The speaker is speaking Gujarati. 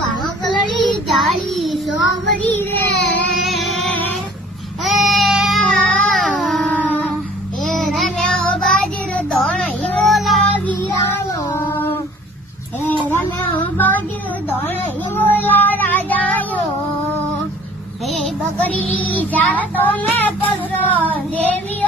ભાંગલડી જાળી સોમરી રે એ રમ્યા બાજર ધોણ હિંગોલા વીરાનો એ રમ્યા બાજર ધોણ હિંગોલા રાજાયો હે બકરી જાતો ને પગરો દેવી